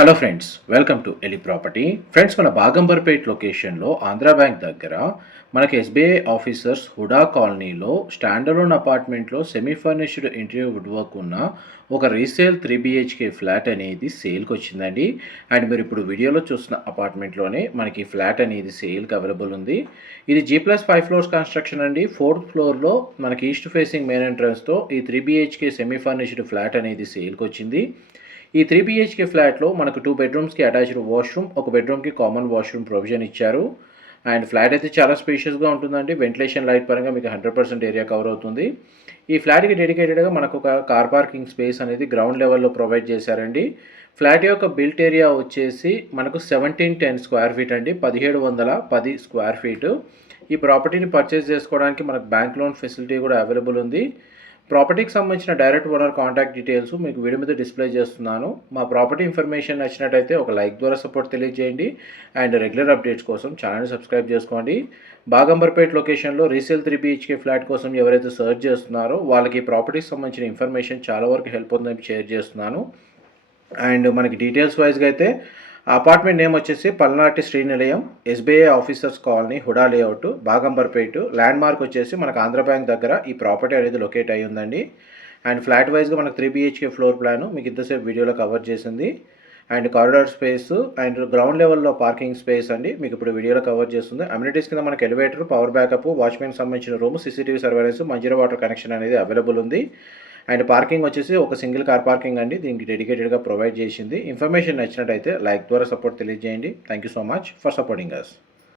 Hello friends, welcome to Eli Property. Friends, మన బాగంబర్పేట్ లొకేషన్లో Andhra bank దగ్గర మనకి ఎస్బీఐ ఆఫీసర్స్ హుడా కాలనీలో స్టాండర్లోన్ అపార్ట్మెంట్లో semi furnished interior wood work ఉన్న ఒక రీసేల్ 3 BHK ఫ్లాట్ అనేది సేల్కి వచ్చిందండి. అండ్ మీరు ఇప్పుడు వీడియోలో చూస్తున్న అపార్ట్మెంట్లోనే మనకి ఫ్లాట్ అనేది సేల్కి అవైలబుల్ ఉంది. ఇది G+5 ఫ్లోర్స్ కన్స్ట్రక్షన్ అండి. 4th ఫ్లోర్లో మనకి ఈస్ట్ ఫేసింగ్ మెయిన్ ఎంట్రన్స్తో ఈ 3 BHK సెమీ ఫర్నిష్డ్ ఫ్లాట్ అనేది సేల్కి వచ్చింది. ఈ 3 BHK ఫ్లాట్లో మనకు 2 బెడ్రూమ్స్కి అటాచ్డ్ వాష్రూమ్, ఒక బెడ్రూమ్కి కామన్ వాష్రూమ్ ప్రొవిజన్ ఇచ్చారు. అండ్ ఫ్లాట్ అయితే చాలా స్పేషియస్గా ఉంటుందండి. వెంటిలేషన్ లైట్ పరంగా మీకు 100% ఏరియా కవర్ అవుతుంది. ఈ ఫ్లాట్కి డెడికేటెడ్గా మనకు ఒక కార్ పార్కింగ్ స్పేస్ అనేది గ్రౌండ్ లెవెల్లో ప్రొవైడ్ చేశారండి. ఫ్లాట్ యొక్క బిల్ట్ ఏరియా వచ్చేసి మనకు 1710 స్క్వేర్ ఫీట్ అండి, 1710 స్క్వేర్ ఫీటు. ఈ ప్రాపర్టీని పర్చేస్ చేసుకోవడానికి మనకు బ్యాంక్ లోన్ ఫెసిలిటీ కూడా అవైలబుల్ ఉంది. ప్రాపర్టీకి సంబంధించిన డైరెక్ట్ ఓనర్ కాంటాక్ట్ డీటెయిల్స్ మీకు వీడియో మీద డిస్ప్లే చేస్తున్నాను. మా ప్రాపర్టీ ఇన్ఫర్మేషన్ నచ్చినట్టయితే ఒక లైక్ ద్వారా సపోర్ట్ తెలియజేయండి. అండ్ రెగ్యులర్ అప్డేట్స్ కోసం ఛానల్ని సబ్స్క్రైబ్ చేసుకోండి. బాగంబర్పేట్ లొకేషన్లో రీసేల్ 3 BHK ఫ్లాట్ కోసం ఎవరైతే సర్చ్ చేస్తున్నారో వాళ్ళకి ప్రాపర్టీకి సంబంధించిన ఇన్ఫర్మేషన్ చాలా వరకు హెల్ప్ అవుతుందని షేర్ చేస్తున్నాను. అండ్ మనకి డీటెయిల్స్ వైజ్గా అయితే అపార్ట్మెంట్ నేమ్ వచ్చేసి Palnati Srinilayam, SBI officers colony, HUDA layout, Baghamberpet. Landmark వచ్చేసి మనకు ఆంధ్ర బ్యాంక్ దగ్గర ఈ ప్రాపర్టీ అనేది లొకేట్ అయ్యి ఉందండి. అండ్ ఫ్లాట్ వైజ్గా మనకు 3 BHK ఫ్లోర్ ప్లాన్ మీకు ఇంతసేపు వీడియోలో కవర్ చేసింది. And corridor space and ground లెవెల్లో పార్కింగ్ స్పేస్ అండి మీకు ఇప్పుడు వీడియోలో కవర్ చేస్తుంది. అమ్యూనిటీస్ కింద మనకు ఎలివేటర్, పవర్ బ్యాకప్, వాచ్మెన్ సంబంధించిన room, CCTV surveillance, Manjira water connection అనేది అవైలబుల్ ఉంది. అండ్ పార్కింగ్ వచ్చేసి ఒక సింగిల్ కార్ పార్కింగ్ అండి, దీనికి డెడికేటెడ్గా ప్రొవైడ్ చేసింది. ఇన్ఫర్మేషన్ నచ్చినట్టయితే లైక్ ద్వారా సపోర్ట్ తెలియజేయండి. Thank you so much for supporting us.